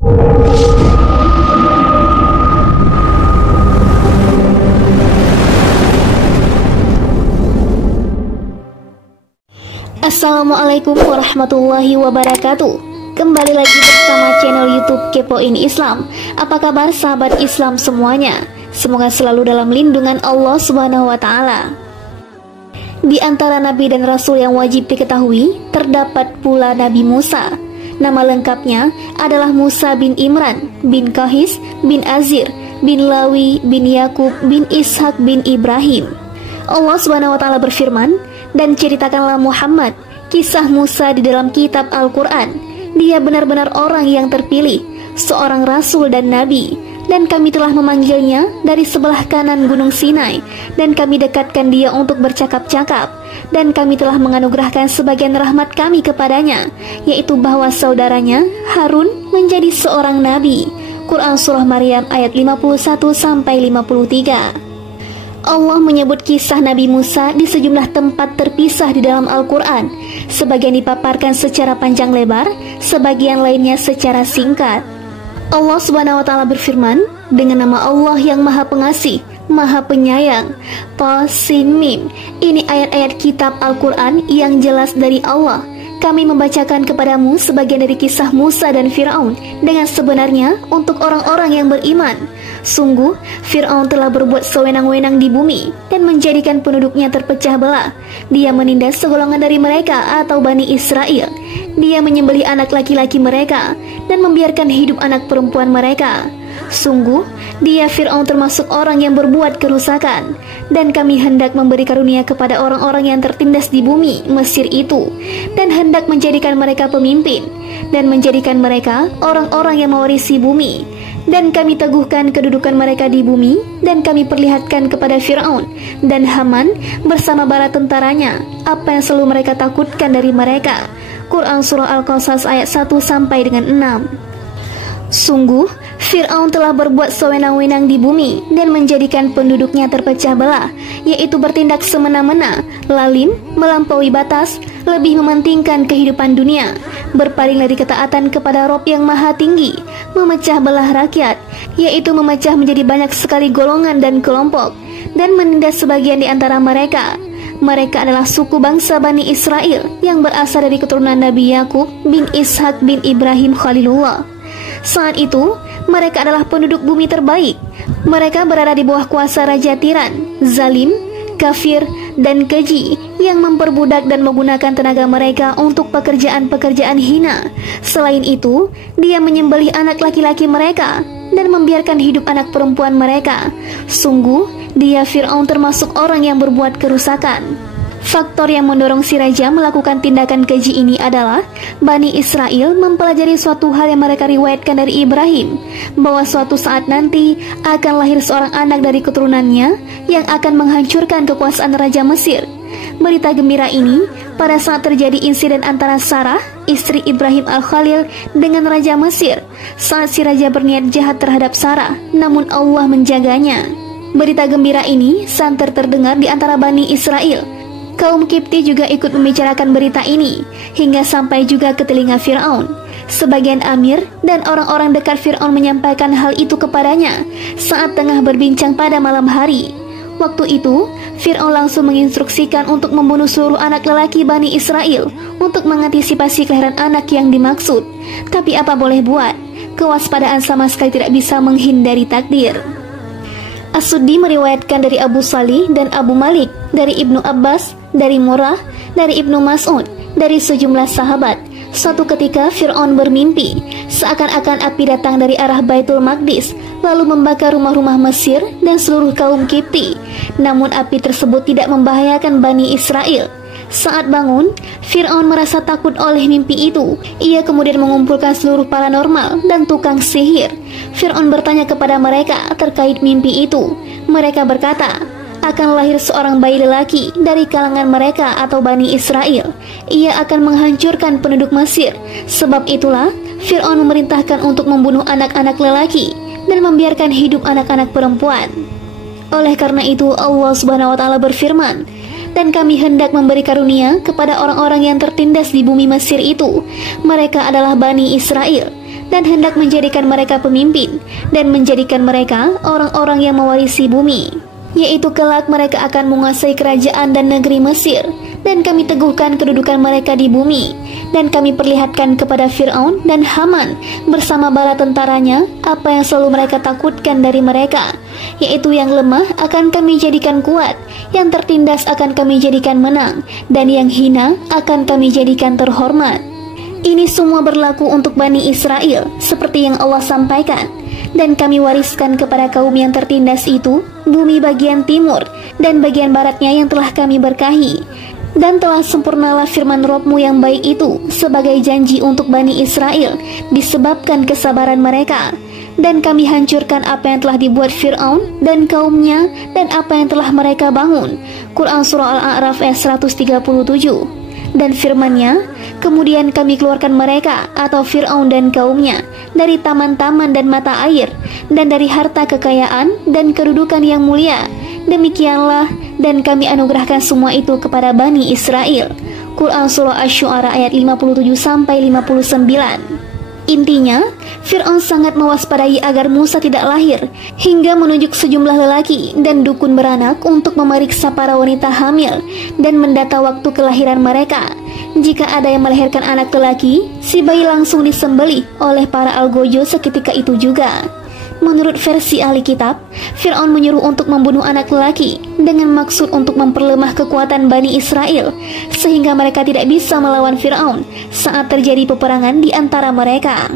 Assalamualaikum warahmatullahi wabarakatuh. Kembali lagi bersama channel YouTube Kepoin Islam. Apa kabar sahabat Islam semuanya? Semoga selalu dalam lindungan Allah Subhanahu wa taala. Di antara nabi dan rasul yang wajib diketahui, terdapat pula Nabi Musa. Nama lengkapnya adalah Musa bin Imran bin Kahis bin Azir bin Lawi bin Yakub bin Ishak bin Ibrahim. Allah Subhanahu wa taala berfirman, "Dan ceritakanlah Muhammad kisah Musa di dalam kitab Al-Quran. Dia benar-benar orang yang terpilih, seorang rasul dan nabi. Dan kami telah memanggilnya dari sebelah kanan gunung Sinai, dan kami dekatkan dia untuk bercakap-cakap. Dan kami telah menganugerahkan sebagian rahmat kami kepadanya, yaitu bahwa saudaranya Harun menjadi seorang nabi." Quran Surah Maryam ayat 51-53. Allah menyebut kisah Nabi Musa di sejumlah tempat terpisah di dalam Al-Quran. Sebagian dipaparkan secara panjang lebar, sebagian lainnya secara singkat. Allah Subhanahu wa taala berfirman, dengan nama Allah yang Maha Pengasih, Maha Penyayang. Tasin Mim. Ini ayat-ayat kitab Al-Quran yang jelas dari Allah. Kami membacakan kepadamu sebagian dari kisah Musa dan Fir'aun dengan sebenarnya untuk orang-orang yang beriman. Sungguh, Fir'aun telah berbuat sewenang-wenang di bumi dan menjadikan penduduknya terpecah belah. Dia menindas segolongan dari mereka atau Bani Israel. Dia menyembelih anak laki-laki mereka dan membiarkan hidup anak perempuan mereka. Sungguh, dia Fir'aun termasuk orang yang berbuat kerusakan. Dan kami hendak memberi karunia kepada orang-orang yang tertindas di bumi Mesir itu, dan hendak menjadikan mereka pemimpin, dan menjadikan mereka orang-orang yang mewarisi bumi. Dan kami teguhkan kedudukan mereka di bumi, dan kami perlihatkan kepada Fir'aun dan Haman bersama bala tentaranya apa yang selalu mereka takutkan dari mereka. Quran Surah Al-Qasas ayat 1-6. Sungguh, Fir'aun telah berbuat sewenang-wenang di bumi dan menjadikan penduduknya terpecah belah, yaitu bertindak semena-mena, lalim, melampaui batas, lebih mementingkan kehidupan dunia, berpaling dari ketaatan kepada Rob yang Maha Tinggi, memecah belah rakyat, yaitu memecah menjadi banyak sekali golongan dan kelompok, dan menindas sebagian di antara mereka. Mereka adalah suku bangsa Bani Israel yang berasal dari keturunan Nabi Yakub bin Ishak bin Ibrahim Khalilullah. Saat itu, mereka adalah penduduk bumi terbaik. Mereka berada di bawah kuasa Raja Tiran, zalim, kafir, dan keji yang memperbudak dan menggunakan tenaga mereka untuk pekerjaan-pekerjaan hina. Selain itu, dia menyembelih anak laki-laki mereka dan membiarkan hidup anak perempuan mereka. Sungguh, dia Fir'aun termasuk orang yang berbuat kerusakan. Faktor yang mendorong si raja melakukan tindakan keji ini adalah Bani Israel mempelajari suatu hal yang mereka riwayatkan dari Ibrahim, bahwa suatu saat nanti akan lahir seorang anak dari keturunannya yang akan menghancurkan kekuasaan Raja Mesir. Berita gembira ini pada saat terjadi insiden antara Sarah, istri Ibrahim Al-Khalil, dengan Raja Mesir, saat si raja berniat jahat terhadap Sarah, namun Allah menjaganya. Berita gembira ini santer terdengar di antara Bani Israel. Kaum Kipti juga ikut membicarakan berita ini, hingga sampai juga ke telinga Fir'aun. Sebagian amir dan orang-orang dekat Fir'aun menyampaikan hal itu kepadanya saat tengah berbincang pada malam hari. Waktu itu, Fir'aun langsung menginstruksikan untuk membunuh seluruh anak lelaki Bani Israel untuk mengantisipasi kelahiran anak yang dimaksud. Tapi apa boleh buat, kewaspadaan sama sekali tidak bisa menghindari takdir. As-Suddi meriwayatkan dari Abu Salih dan Abu Malik, dari Ibnu Abbas, dari Murrah, dari Ibnu Mas'ud, dari sejumlah sahabat. Suatu ketika Fir'aun bermimpi seakan-akan api datang dari arah Baitul Maqdis, lalu membakar rumah-rumah Mesir dan seluruh kaum Kipti. Namun api tersebut tidak membahayakan Bani Israel. Saat bangun, Fir'aun merasa takut oleh mimpi itu. Ia kemudian mengumpulkan seluruh paranormal dan tukang sihir. Fir'aun bertanya kepada mereka terkait mimpi itu. Mereka berkata, akan lahir seorang bayi lelaki dari kalangan mereka atau Bani Israel. Ia akan menghancurkan penduduk Mesir. Sebab itulah Fir'aun memerintahkan untuk membunuh anak-anak lelaki dan membiarkan hidup anak-anak perempuan. Oleh karena itu Allah Subhanahu wa taala berfirman, dan kami hendak memberi karunia kepada orang-orang yang tertindas di bumi Mesir itu. Mereka adalah Bani Israel. dan hendak menjadikan mereka pemimpin dan menjadikan mereka orang-orang yang mewarisi bumi, yaitu kelak mereka akan menguasai kerajaan dan negeri Mesir, dan kami teguhkan kedudukan mereka di bumi, dan kami perlihatkan kepada Fir'aun dan Haman bersama bala tentaranya apa yang selalu mereka takutkan dari mereka, yaitu yang lemah akan kami jadikan kuat, yang tertindas akan kami jadikan menang, dan yang hina akan kami jadikan terhormat. Ini semua berlaku untuk Bani Israel, seperti yang Allah sampaikan. Dan kami wariskan kepada kaum yang tertindas itu bumi bagian timur dan bagian baratnya yang telah kami berkahi. Dan telah sempurnalah firman Rabb-Mu yang baik itu sebagai janji untuk Bani Israel disebabkan kesabaran mereka. Dan kami hancurkan apa yang telah dibuat Fir'aun dan kaumnya dan apa yang telah mereka bangun. Quran Surah Al-A'raf ayat 137. Dan firman-Nya, kemudian kami keluarkan mereka atau Fir'aun dan kaumnya dari taman-taman dan mata air, dan dari harta kekayaan dan kedudukan yang mulia. Demikianlah, dan kami anugerahkan semua itu kepada Bani Israel. Quran Surah Asy-Syu'ara ayat 57-59. Intinya, Fir'aun sangat mewaspadai agar Musa tidak lahir, hingga menunjuk sejumlah lelaki dan dukun beranak untuk memeriksa para wanita hamil dan mendata waktu kelahiran mereka. Jika ada yang melahirkan anak lelaki, si bayi langsung disembelih oleh para algojo seketika itu juga. Menurut versi ahli kitab, Fir'aun menyuruh untuk membunuh anak lelaki dengan maksud untuk memperlemah kekuatan Bani Israel, sehingga mereka tidak bisa melawan Fir'aun saat terjadi peperangan di antara mereka.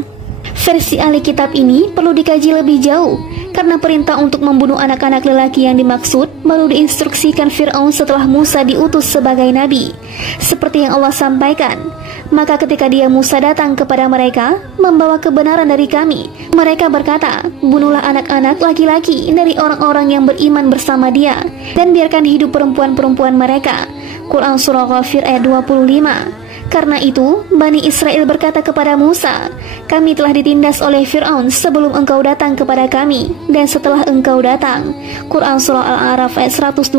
Versi ahli kitab ini perlu dikaji lebih jauh, karena perintah untuk membunuh anak-anak lelaki yang dimaksud baru diinstruksikan Fir'aun setelah Musa diutus sebagai nabi. Seperti yang Allah sampaikan, maka ketika dia Musa datang kepada mereka membawa kebenaran dari kami, mereka berkata, bunuhlah anak-anak laki-laki dari orang-orang yang beriman bersama dia, dan biarkan hidup perempuan-perempuan mereka. Quran Surah Ghafir ayat 25. Karena itu, Bani Israel berkata kepada Musa, kami telah ditindas oleh Fir'aun sebelum engkau datang kepada kami, dan setelah engkau datang. Quran Surah Al-A'raf ayat 129.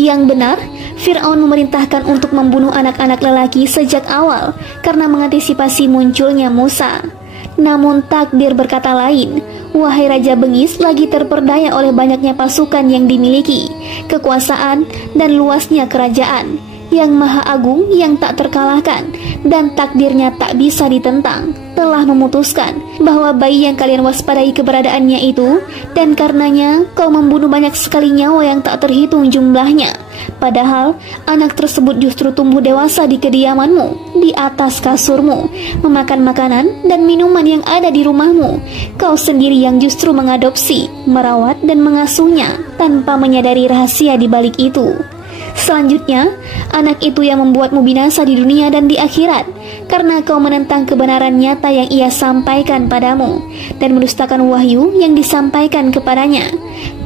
Yang benar, Fir'aun memerintahkan untuk membunuh anak-anak lelaki sejak awal, karena mengantisipasi munculnya Musa. Namun takdir berkata lain, wahai Raja Bengis lagi terperdaya oleh banyaknya pasukan yang dimiliki, kekuasaan, dan luasnya kerajaan, yang maha agung yang tak terkalahkan, dan takdirnya tak bisa ditentang, telah memutuskan bahwa bayi yang kalian waspadai keberadaannya itu, dan karenanya kau membunuh banyak sekali nyawa yang tak terhitung jumlahnya. Padahal anak tersebut justru tumbuh dewasa di kediamanmu, di atas kasurmu, memakan makanan dan minuman yang ada di rumahmu. Kau sendiri yang justru mengadopsi, merawat dan mengasuhnya tanpa menyadari rahasia di balik itu. Selanjutnya, anak itu yang membuatmu binasa di dunia dan di akhirat, karena kau menentang kebenaran nyata yang ia sampaikan padamu, dan mendustakan wahyu yang disampaikan kepadanya.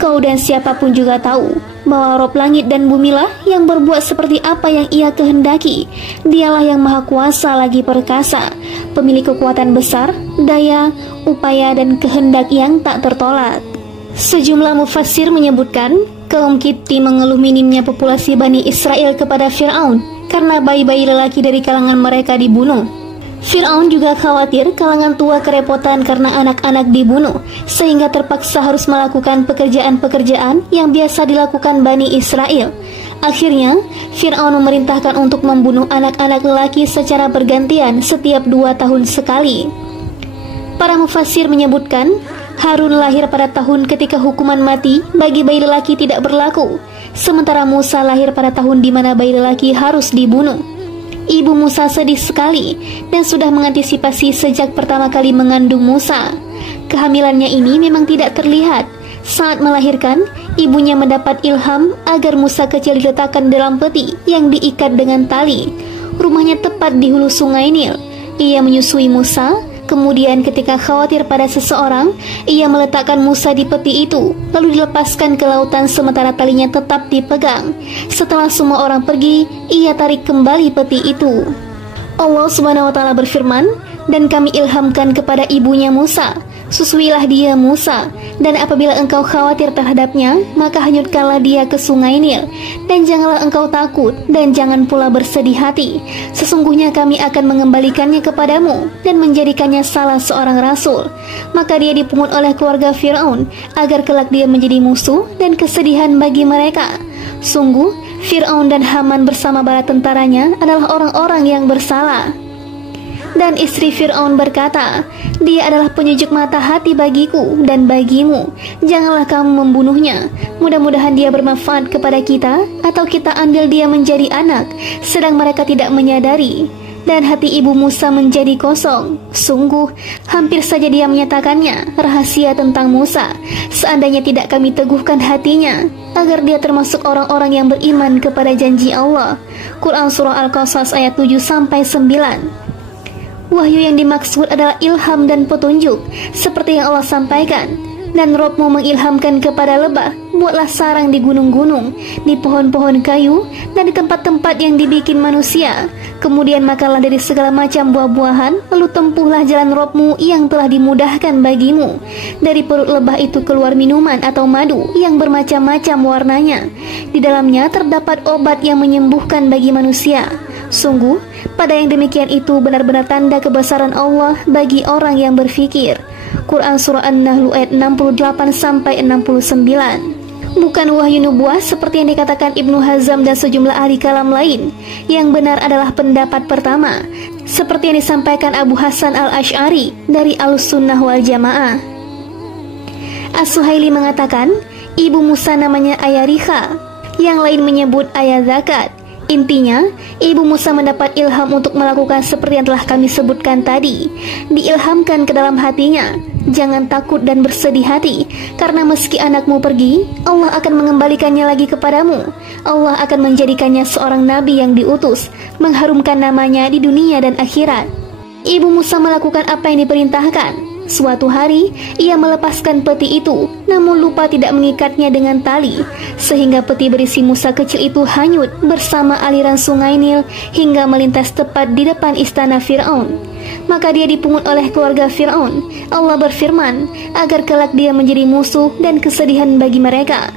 Kau dan siapapun juga tahu bahwa Rob langit dan bumilah yang berbuat seperti apa yang ia kehendaki. Dialah yang maha kuasa lagi perkasa, pemilik kekuatan besar, daya, upaya dan kehendak yang tak tertolak. Sejumlah mufassir menyebutkan kaum Kipti mengeluh minimnya populasi Bani Israel kepada Fir'aun karena bayi-bayi lelaki dari kalangan mereka dibunuh. Fir'aun juga khawatir kalangan tua kerepotan karena anak-anak dibunuh, sehingga terpaksa harus melakukan pekerjaan-pekerjaan yang biasa dilakukan Bani Israel. Akhirnya, Fir'aun memerintahkan untuk membunuh anak-anak lelaki secara bergantian setiap 2 tahun sekali. Para mufassir menyebutkan, Harun lahir pada tahun ketika hukuman mati bagi bayi lelaki tidak berlaku, sementara Musa lahir pada tahun di mana bayi lelaki harus dibunuh. Ibu Musa sedih sekali dan sudah mengantisipasi sejak pertama kali mengandung Musa. Kehamilannya ini memang tidak terlihat. Saat melahirkan, ibunya mendapat ilham agar Musa kecil diletakkan dalam peti yang diikat dengan tali. Rumahnya tepat di hulu sungai Nil. Ia menyusui Musa. Kemudian ketika khawatir pada seseorang, ia meletakkan Musa di peti itu, lalu dilepaskan ke lautan sementara talinya tetap dipegang. Setelah semua orang pergi, ia tarik kembali peti itu. Allah Subhanahu wa Ta'ala berfirman, Dan kami ilhamkan kepada ibunya Musa, susuilah dia Musa, dan apabila engkau khawatir terhadapnya, maka hanyutkanlah dia ke sungai Nil, dan janganlah engkau takut, dan jangan pula bersedih hati. Sesungguhnya kami akan mengembalikannya kepadamu, dan menjadikannya salah seorang rasul. Maka dia dipungut oleh keluarga Fir'aun, agar kelak dia menjadi musuh dan kesedihan bagi mereka. Sungguh, Fir'aun dan Haman bersama bala tentaranya adalah orang-orang yang bersalah. Dan istri Fir'aun berkata, dia adalah penyejuk mata hati bagiku dan bagimu. Janganlah kamu membunuhnya. Mudah-mudahan dia bermanfaat kepada kita, atau kita ambil dia menjadi anak, sedang mereka tidak menyadari. Dan hati ibu Musa menjadi kosong. Sungguh, hampir saja dia menyatakannya rahasia tentang Musa, seandainya tidak kami teguhkan hatinya, agar dia termasuk orang-orang yang beriman kepada janji Allah. Quran Surah Al-Qasas ayat 7-9. Wahyu yang dimaksud adalah ilham dan petunjuk, seperti yang Allah sampaikan. Dan Rabb-mu mengilhamkan kepada lebah, buatlah sarang di gunung-gunung, di pohon-pohon kayu, dan di tempat-tempat yang dibikin manusia. Kemudian makanlah dari segala macam buah-buahan, lalu tempuhlah jalan Rabb-mu yang telah dimudahkan bagimu. Dari perut lebah itu keluar minuman atau madu yang bermacam-macam warnanya. Di dalamnya terdapat obat yang menyembuhkan bagi manusia. Sungguh, pada yang demikian itu benar-benar tanda kebesaran Allah bagi orang yang berfikir. Quran Surah An-Nahl ayat 68-69. Bukan wahyu nubuah seperti yang dikatakan Ibnu Hazm dan sejumlah ahli kalam lain. Yang benar adalah pendapat pertama, seperti yang disampaikan Abu Hasan Al-Asy'ari dari Al-Sunnah wal Jamaah. As-Suhaili mengatakan, ibu Musa namanya Ayarikha, yang lain menyebut Ayah Zakat. Intinya, ibu Musa mendapat ilham untuk melakukan seperti yang telah kami sebutkan tadi. Diilhamkan ke dalam hatinya, jangan takut dan bersedih hati, karena meski anakmu pergi, Allah akan mengembalikannya lagi kepadamu. Allah akan menjadikannya seorang nabi yang diutus, mengharumkan namanya di dunia dan akhirat. Ibu Musa melakukan apa yang diperintahkan. Suatu hari, ia melepaskan peti itu, namun lupa tidak mengikatnya dengan tali, sehingga peti berisi Musa kecil itu hanyut bersama aliran sungai Nil hingga melintas tepat di depan istana Fir'aun. Maka dia dipungut oleh keluarga Fir'aun. Allah berfirman, agar kelak dia menjadi musuh dan kesedihan bagi mereka.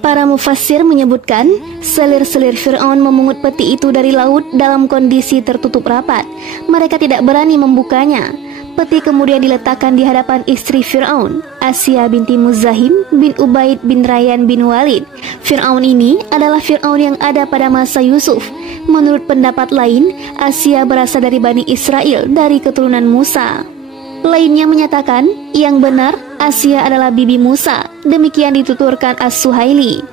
Para mufassir menyebutkan, selir-selir Fir'aun memungut peti itu dari laut dalam kondisi tertutup rapat. Mereka tidak berani membukanya. Peti kemudian diletakkan di hadapan istri Fir'aun, Asya binti Muzahim bin Ubaid bin Rayyan bin Walid. Fir'aun ini adalah Fir'aun yang ada pada masa Yusuf. Menurut pendapat lain, Asya berasal dari Bani Israel dari keturunan Musa. Lainnya menyatakan, yang benar, Asya adalah bibi Musa. Demikian dituturkan As-Suhaili.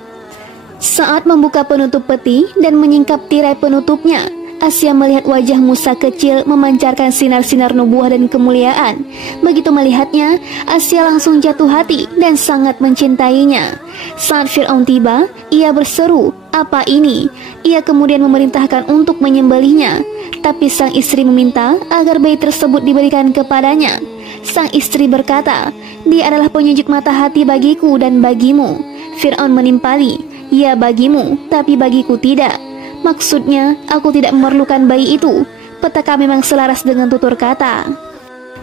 Saat membuka penutup peti dan menyingkap tirai penutupnya, Asya melihat wajah Musa kecil memancarkan sinar-sinar nubuah dan kemuliaan. Begitu melihatnya, Asya langsung jatuh hati dan sangat mencintainya. Saat Fir'aun tiba, ia berseru, "Apa ini?" Ia kemudian memerintahkan untuk menyembelihnya. Tapi sang istri meminta agar bayi tersebut diberikan kepadanya. Sang istri berkata, "Dia adalah penyejuk mata hati bagiku dan bagimu." Fir'aun menimpali, "Ya bagimu, tapi bagiku tidak. Maksudnya, aku tidak memerlukan bayi itu." Petaka memang selaras dengan tutur kata.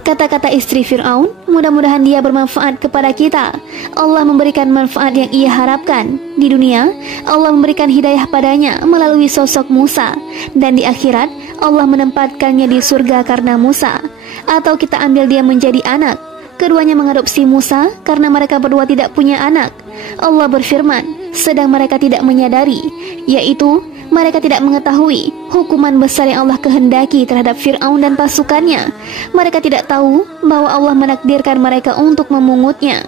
Kata-kata istri Fir'aun, mudah-mudahan dia bermanfaat kepada kita. Allah memberikan manfaat yang ia harapkan. Di dunia, Allah memberikan hidayah padanya melalui sosok Musa. Dan di akhirat, Allah menempatkannya di surga karena Musa. Atau kita ambil dia menjadi anak. Keduanya mengadopsi Musa karena mereka berdua tidak punya anak. Allah berfirman, sedang mereka tidak menyadari, yaitu mereka tidak mengetahui hukuman besar yang Allah kehendaki terhadap Fir'aun dan pasukannya. Mereka tidak tahu bahwa Allah menakdirkan mereka untuk memungutnya.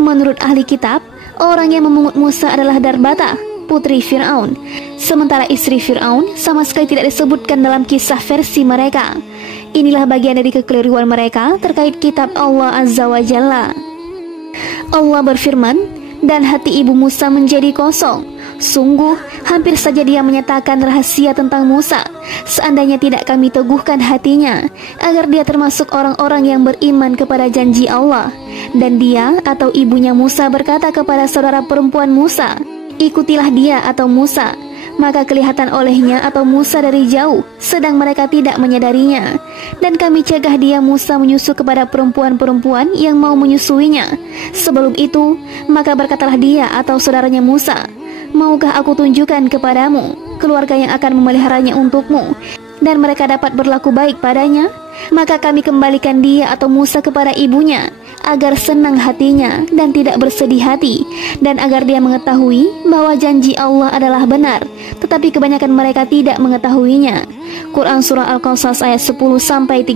Menurut ahli kitab, orang yang memungut Musa adalah Darbata, putri Fir'aun. Sementara istri Fir'aun sama sekali tidak disebutkan dalam kisah versi mereka. Inilah bagian dari kekeliruan mereka terkait kitab Allah Azza wa Jalla. Allah berfirman, dan hati ibu Musa menjadi kosong. Sungguh, hampir saja dia menyatakan rahasia tentang Musa, seandainya tidak kami teguhkan hatinya, agar dia termasuk orang-orang yang beriman kepada janji Allah. Dan dia atau ibunya Musa berkata kepada saudara perempuan Musa, "Ikutilah dia atau Musa." Maka kelihatan olehnya atau Musa dari jauh, sedang mereka tidak menyadarinya. Dan kami cegah dia Musa menyusu kepada perempuan-perempuan yang mau menyusuinya. Sebelum itu, maka berkatalah dia atau saudaranya Musa, maukah aku tunjukkan kepadamu keluarga yang akan memeliharanya untukmu, dan mereka dapat berlaku baik padanya? Maka kami kembalikan dia atau Musa kepada ibunya, agar senang hatinya dan tidak bersedih hati, dan agar dia mengetahui bahwa janji Allah adalah benar, tetapi kebanyakan mereka tidak mengetahuinya. Quran Surah Al-Qasas ayat 10-13.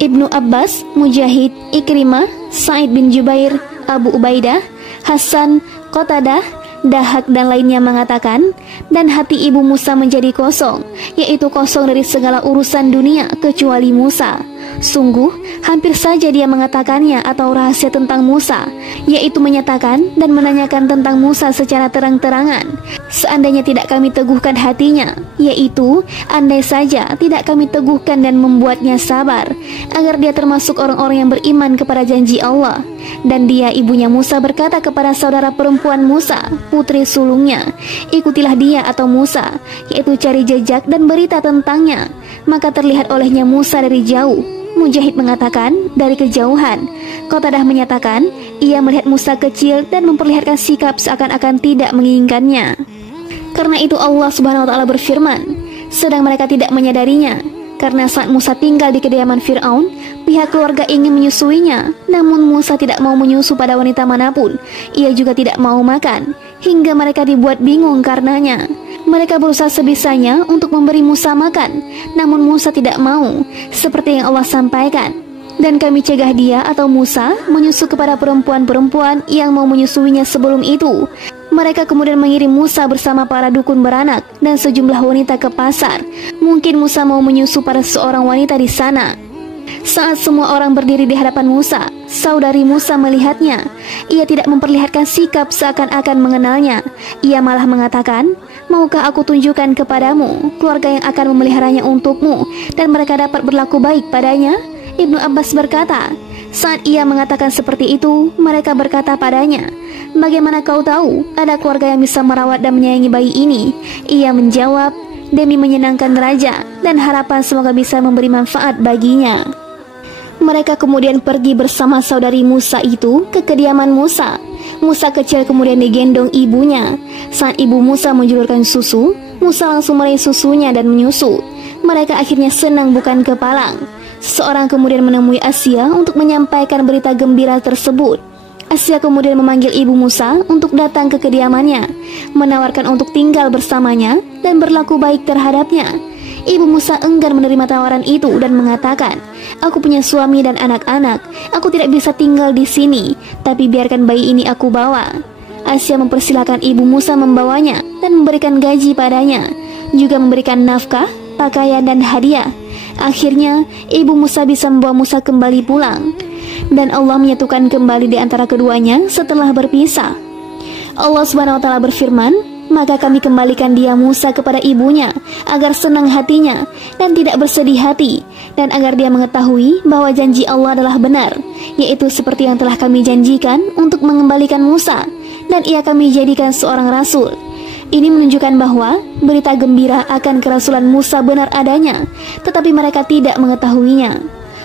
Ibnu Abbas, Mujahid, Ikrimah, Sa'id bin Jubair, Abu Ubaidah, Hasan, Qatadah, Dahak dan lainnya mengatakan, dan hati ibu Musa menjadi kosong, yaitu kosong dari segala urusan dunia kecuali Musa. Sungguh, hampir saja dia mengatakannya atau rahasia tentang Musa, yaitu menyatakan dan menanyakan tentang Musa secara terang-terangan. Seandainya tidak kami teguhkan hatinya, yaitu andai saja tidak kami teguhkan dan membuatnya sabar, agar dia termasuk orang-orang yang beriman kepada janji Allah. Dan dia, ibunya Musa, berkata kepada saudara perempuan Musa, putri sulungnya, ikutilah dia atau Musa, yaitu cari jejak dan berita tentangnya. Maka terlihat olehnya Musa dari jauh. Mujahid mengatakan dari kejauhan. Qatadah menyatakan ia melihat Musa kecil dan memperlihatkan sikap seakan-akan tidak menginginkannya. Karena itu Allah Subhanahu wa taala berfirman, sedang mereka tidak menyadarinya. Karena saat Musa tinggal di kediaman Fir'aun, pihak keluarga ingin menyusuinya, namun Musa tidak mau menyusu pada wanita manapun. Ia juga tidak mau makan, hingga mereka dibuat bingung karenanya. Mereka berusaha sebisanya untuk memberi Musa makan, namun Musa tidak mau, seperti yang Allah sampaikan. Dan kami cegah dia atau Musa menyusu kepada perempuan-perempuan yang mau menyusuinya sebelum itu. Mereka kemudian mengirim Musa bersama para dukun beranak dan sejumlah wanita ke pasar. Mungkin Musa mau menyusu pada seorang wanita di sana. Saat semua orang berdiri di hadapan Musa, saudari Musa melihatnya. Ia tidak memperlihatkan sikap seakan-akan mengenalnya. Ia malah mengatakan, maukah aku tunjukkan kepadamu keluarga yang akan memeliharanya untukmu, dan mereka dapat berlaku baik padanya? Ibnu Abbas berkata, saat ia mengatakan seperti itu, mereka berkata padanya, bagaimana kau tahu ada keluarga yang bisa merawat dan menyayangi bayi ini? Ia menjawab, demi menyenangkan raja dan harapan semoga bisa memberi manfaat baginya. Mereka kemudian pergi bersama saudari Musa itu ke kediaman Musa. Musa kecil kemudian digendong ibunya. Saat ibu Musa menjulurkan susu, Musa langsung meraih susunya dan menyusu. Mereka akhirnya senang bukan kepalang. Seseorang kemudian menemui Asia untuk menyampaikan berita gembira tersebut. Asia kemudian memanggil ibu Musa untuk datang ke kediamannya, menawarkan untuk tinggal bersamanya dan berlaku baik terhadapnya. Ibu Musa enggan menerima tawaran itu dan mengatakan, aku punya suami dan anak-anak, aku tidak bisa tinggal di sini, tapi biarkan bayi ini aku bawa. Asia mempersilahkan ibu Musa membawanya dan memberikan gaji padanya, juga memberikan nafkah, pakaian dan hadiah. Akhirnya, ibu Musa bisa membawa Musa kembali pulang. Dan Allah menyatukan kembali di antara keduanya setelah berpisah. Allah Subhanahu wa taala berfirman, maka kami kembalikan dia Musa kepada ibunya agar senang hatinya dan tidak bersedih hati, dan agar dia mengetahui bahwa janji Allah adalah benar, yaitu seperti yang telah kami janjikan untuk mengembalikan Musa, dan ia kami jadikan seorang rasul. Ini menunjukkan bahwa berita gembira akan kerasulan Musa benar adanya, tetapi mereka tidak mengetahuinya.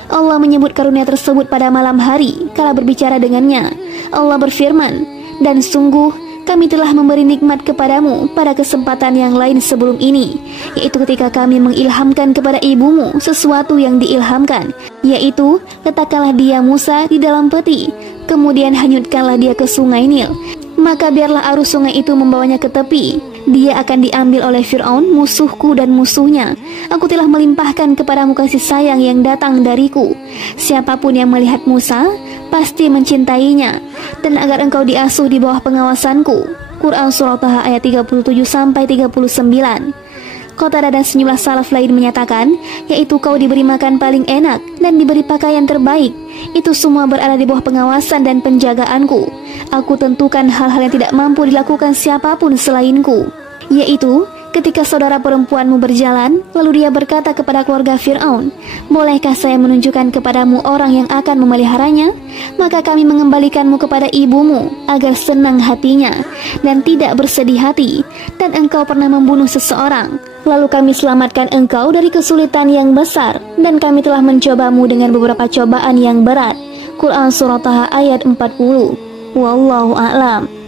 Allah menyebut karunia tersebut pada malam hari kala berbicara dengannya. Allah berfirman, dan sungguh kami telah memberi nikmat kepadamu pada kesempatan yang lain sebelum ini, yaitu ketika kami mengilhamkan kepada ibumu sesuatu yang diilhamkan, yaitu letakkanlah dia Musa di dalam peti, kemudian hanyutkanlah dia ke sungai Nil. Maka biarlah arus sungai itu membawanya ke tepi. Dia akan diambil oleh Fir'aun, musuhku dan musuhnya. Aku telah melimpahkan kepadamu kasih sayang yang datang dariku. Siapapun yang melihat Musa pasti mencintainya, dan agar engkau diasuh di bawah pengawasanku. Quran Surah Taha ayat 37-39. Qatadah dan sejumlah salaf lain menyatakan, yaitu kau diberi makan paling enak dan diberi pakaian terbaik. Itu semua berada di bawah pengawasan dan penjagaanku. Aku tentukan hal-hal yang tidak mampu dilakukan siapapun selainku, yaitu Ketika saudara perempuanmu berjalan, lalu dia berkata kepada keluarga Fir'aun, "Bolehkah saya menunjukkan kepadamu orang yang akan memeliharanya? Maka kami mengembalikanmu kepada ibumu, agar senang hatinya, dan tidak bersedih hati. Dan engkau pernah membunuh seseorang. Lalu kami selamatkan engkau dari kesulitan yang besar, dan kami telah mencobamu dengan beberapa cobaan yang berat." Quran Surah Taha ayat 40. Wallahu a'lam.